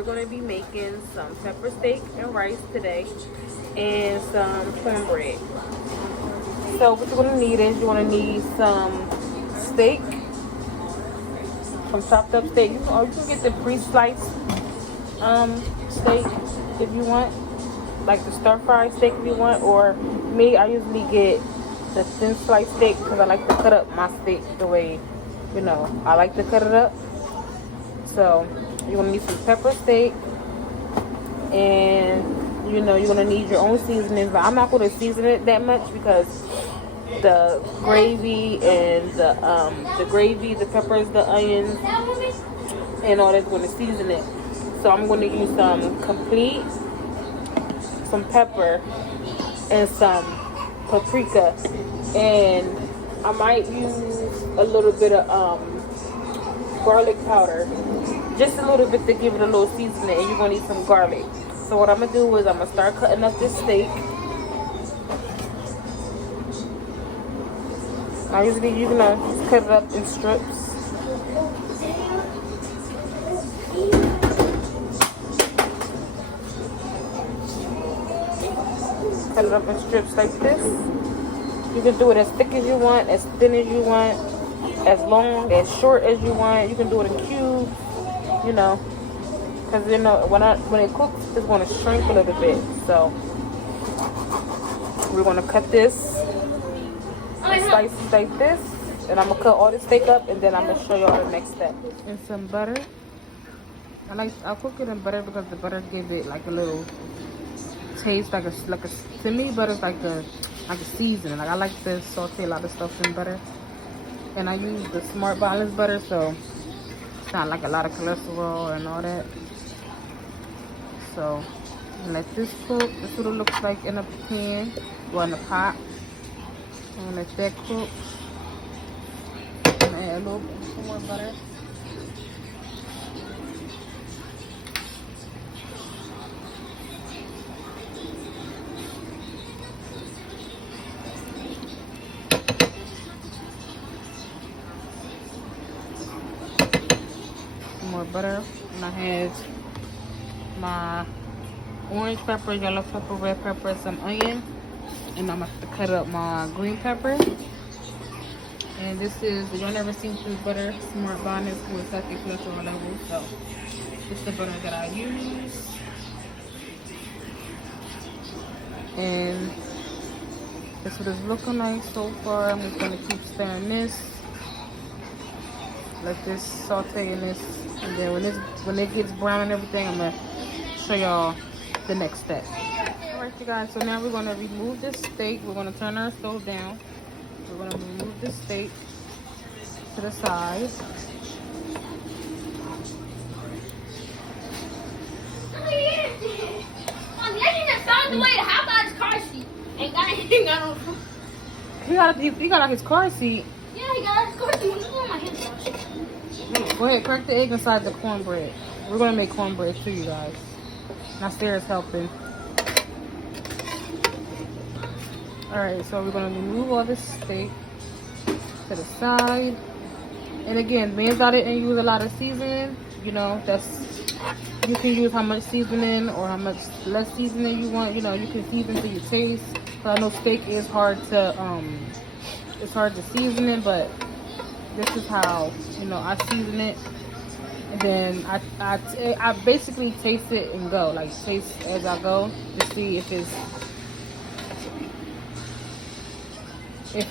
we're going to be making some pepper steak and rice today and some cornbread. So what you're going to need is you're going to need some steak, some chopped up steak. Or you can get the pre-sliced steak if you want, like the stir-fried steak if you want. Or me, I usually get the thin sliced steak because I like to cut up my steak the way, you know, I like to cut it up. So you're gonna need some pepper steak, and you know you're gonna need your own seasonings. But I'm not gonna season it that much because the gravy and the gravy, the peppers, the onions, and all that's gonna season it. So I'm gonna use some complete, some pepper, and some paprika, and I might use a little bit of garlic powder, just a little bit to give it a little seasoning. And you're gonna need some garlic. So what I'm gonna do is I'm gonna start cutting up this steak. I usually you're gonna cut it up in strips. Cut it up in strips like this. You can do it as thick as you want, as thin as you want, as long, as short as you want. You can do it in cubes, you know, because you know when it cooks, it's going to shrink a little bit. So we're going to cut this slices like this, and I'm gonna cut all the steak up, and then I'm gonna show y'all the next step. And some butter. I'll cook it in butter because the butter gives it like a little taste, to me butter's like a seasoning. Like I like to saute a lot of stuff in butter, and I use the Smart Balance butter, so it's not like a lot of cholesterol and all that. So let this cook. This is what it looks like in a pan or in a pot. I'm gonna let that cook. I'm gonna add a little bit more butter. More butter, and I have my orange pepper, yellow pepper, red pepper, some onion, and I'm going to cut up my green pepper. And this is, y'all never seen this butter, Smart Balance with healthy cholesterol levels. So this is the butter that I use, and this is what it's looking like so far. I'm just going to keep stirring this. Let this saute in this, and then when it gets brown and everything, I'm gonna show y'all the next step. Alright you guys, so now we're gonna remove this steak. We're gonna turn our stove down. We're gonna remove this steak to the side. He got out his car seat. Yeah, he got his car seat. Look at my hands. Go ahead, crack the egg inside the cornbread. We're gonna make cornbread too, you guys. Now Sarah's helping. Alright, so we're gonna remove all this steak to the side. And again, being I didn't use a lot of seasoning, you know, you can use how much seasoning or how much less seasoning you want. You know, you can season to your taste. But I know steak is hard to season it, but this is how, you know, I season it. And then I basically taste it and go, like taste as I go to see if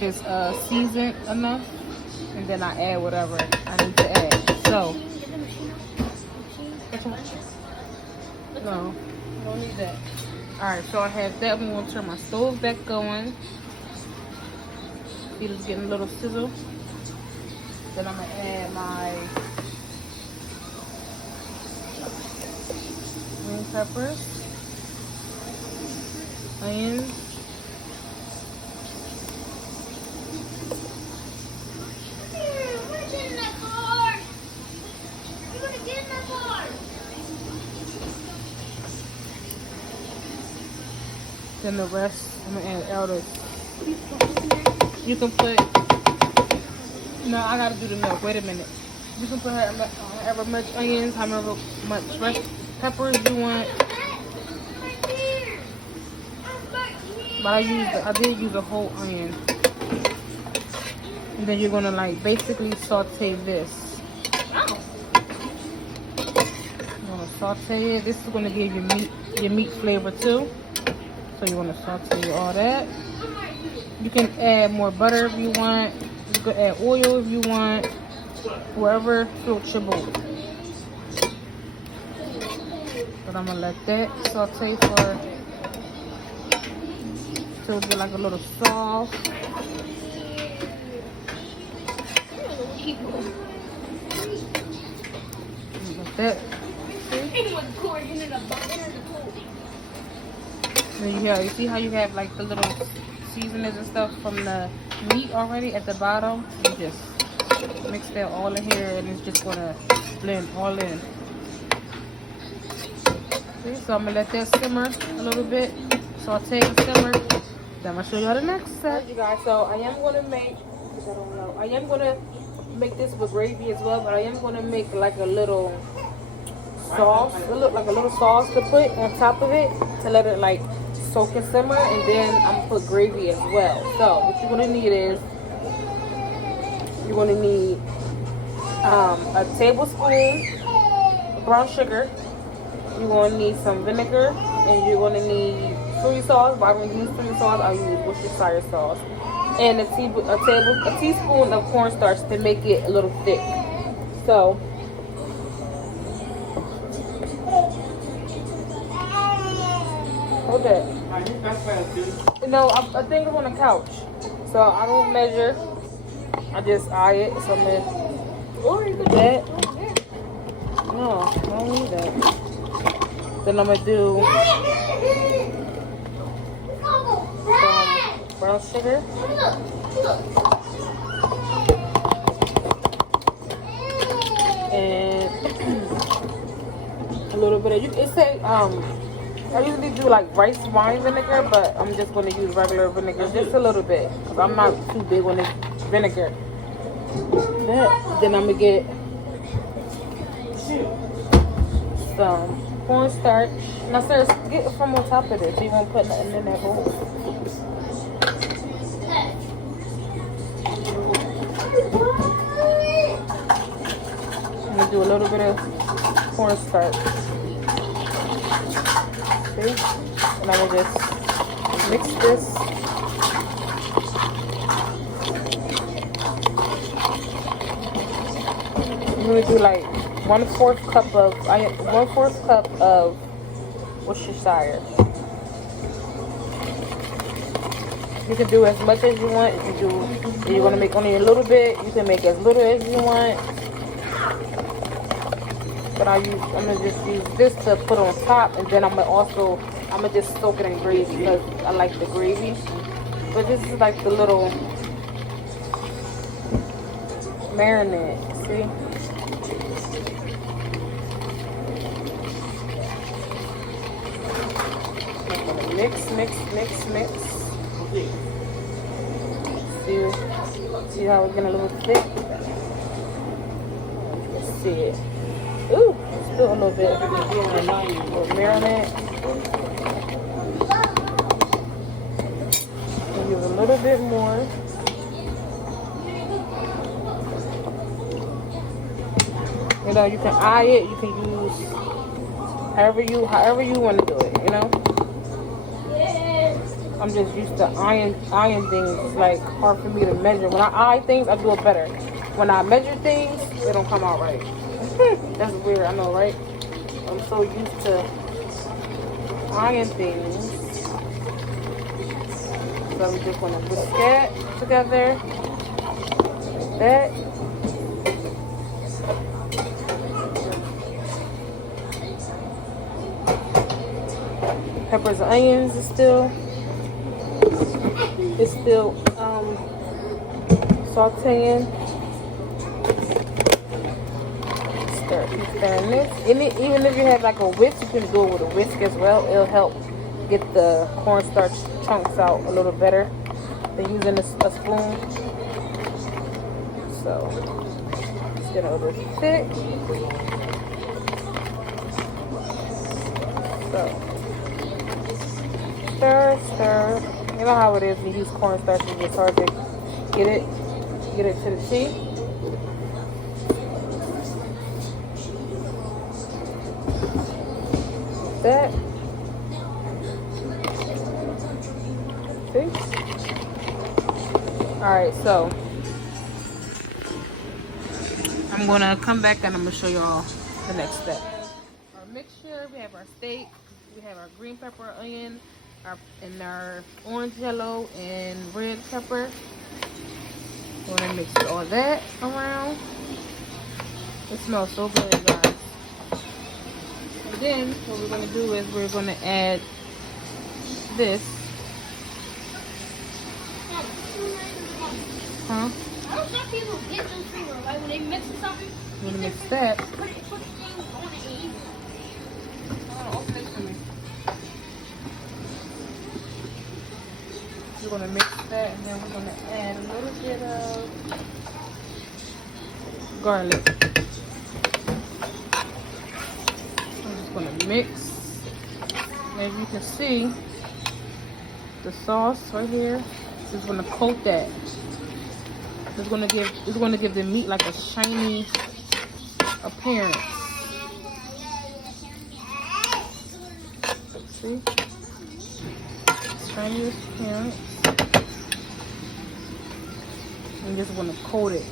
it's seasoned enough, and then I add whatever I need to add. So no, I don't need that. Alright, so I have that. I'm gonna turn my stove back going. See, it's getting a little sizzle. Then I'm gonna add my green peppers, onions, then the rest I'm gonna add elders. You can put, no, I gotta do the milk. Wait a minute. You can put however much onions, however much rest peppers you want. But I did use a whole onion. And then you're gonna like basically saute this. You're gonna saute it. This is gonna give your meat flavor too. So you wanna saute all that. You can add more butter if you want. You can add oil if you want. Whoever floats your boat. But I'm gonna let that saute for till it get like a little soft. Like that. Then you see how you have like the little seasonings and stuff from the meat already at the bottom? You just mix that all in here and it's just gonna blend all in. See, so I'm gonna let that simmer a little bit, saute and simmer. Then I'm gonna show y'all the next step. You guys, so I am gonna make this with gravy as well, but I am gonna make like a little sauce, like a little sauce to put on top of it to let it like soak and simmer, and then I'm gonna put gravy as well. So what you're gonna need is you're gonna need a tablespoon of brown sugar. You're gonna need some vinegar, and you're gonna need soy sauce. But I don't use soy sauce. I use Worcestershire sauce, and a teaspoon of cornstarch to make it a little thick. So hold that. No, I think it's on the couch. So I don't measure. I just eye it. So I'm gonna do that. No, I don't need that. Then I'm gonna do some brown sugar. And a little bit of I usually do like rice wine vinegar, but I'm just going to use regular vinegar just a little bit because I'm not too big on this vinegar. Then I'm going to get some cornstarch. Now, sir, get it from on top of this. You won't put nothing in that bowl. I'm going to do a little bit of cornstarch. And I'm gonna just mix this. I'm gonna do like 1/4 cup of Worcestershire. You can do as much as you want. If you want to make only a little bit, you can make as little as you want. But I'm gonna just use this to put on top, and then I'm gonna just soak it in gravy because I like the gravy. But this is like the little marinade, see? I'm gonna mix. See how it's getting a little thick? Let's see it. Ooh, still a little bit. A little marinade. Use a little bit more. You know, you can eye it. You can use however you want to do it. You know. I'm just used to eyeing things. It's like hard for me to measure. When I eye things, I do it better. When I measure things, they don't come out right. That's weird, I know, right? I'm so used to eyeing things. So I'm just gonna whisk that together. Like that. Peppers and onions is still sauteing. Stirring this. Even if you have like a whisk, you can do it with a whisk as well. It'll help get the cornstarch chunks out a little better than using a spoon. So it's getting a little thick. stir. You know how it is when you use cornstarch, it's hard to get it to the T. That. See? Alright, so I'm gonna come back and I'm gonna show y'all the next step. Our mixture, we have our steak, we have our green pepper, onion, and our orange, yellow, and red pepper. We're gonna mix all that around. It smells so good, guys. And then what we're gonna do is we're gonna add this. Huh? I don't think people get those finger, like when they mix something. We're gonna mix that. Put things on it easy. Open it to me. We're gonna mix that, and then we're gonna add a little bit of garlic. I'm just gonna mix. As you can see, the sauce right here is gonna coat that. It's gonna give the meat like a shiny appearance. See? Shiny appearance. And just want to coat it.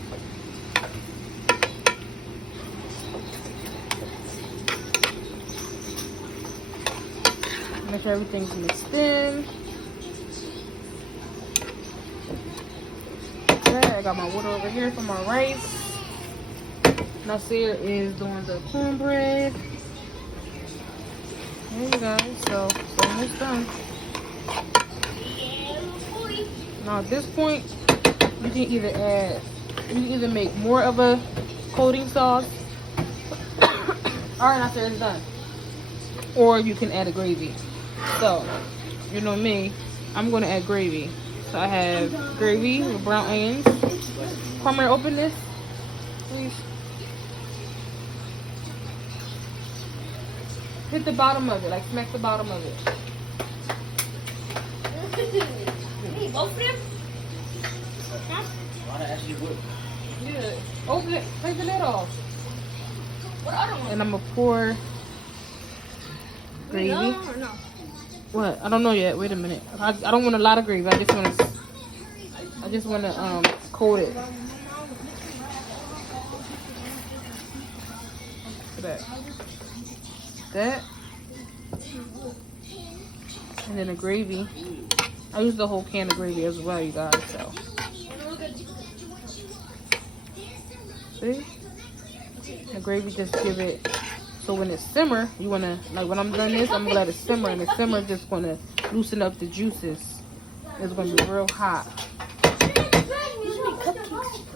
Make sure everything's mixed in. Okay, I got my water over here for my rice. Nasir is doing the cornbread. There you go. So it's almost done. Now at this point, you can either make more of a coating sauce. Alright, Nasir, it's done. Or you can add a gravy. So, you know me, I'm gonna add gravy. So I have gravy with brown onions. Carmen, open this, please. Hit the bottom of it, like smack the bottom of it. Both of them? Huh? Yeah. Open it. Take the lid off. What other one? And I'm gonna pour gravy. Or no? What? I don't know yet. Wait a minute. I don't want a lot of gravy. I just want to coat it. That. And then the gravy. I use the whole can of gravy as well, you guys. So. See? The gravy just give it. So when it simmer, you want to, like when I'm done this, I'm going to let it simmer. And the simmer just going to loosen up the juices. It's going to be real hot.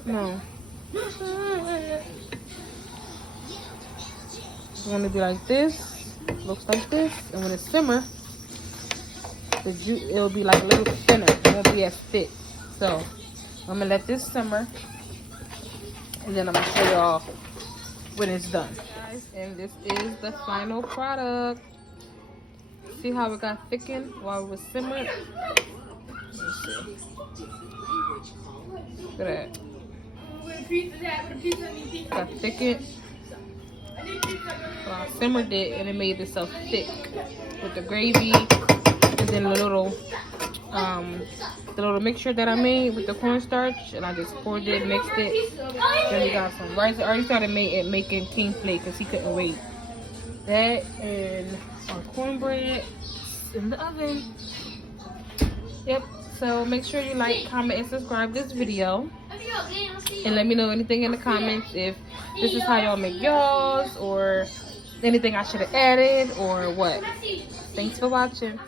No. It's going to be like this. Looks like this. And when it simmer, the juice, it'll be like a little thinner. It won't be as thick. So I'm going to let this simmer. And then I'm going to show y'all when it's done. And this is the final product. See how it got thickened while it was simmered? Let's see. Look at that. Got thickened. So I simmered it and it made itself thick with the gravy and then the little mixture that I made with the cornstarch, and I just poured it, mixed it. Then we got some rice. I already started making king plate because he couldn't wait. That and our cornbread in the oven. Yep. So make sure you like, comment, and subscribe this video. And let me know anything in the comments if this is how y'all make y'all's or anything I should have added or what. Thanks for watching.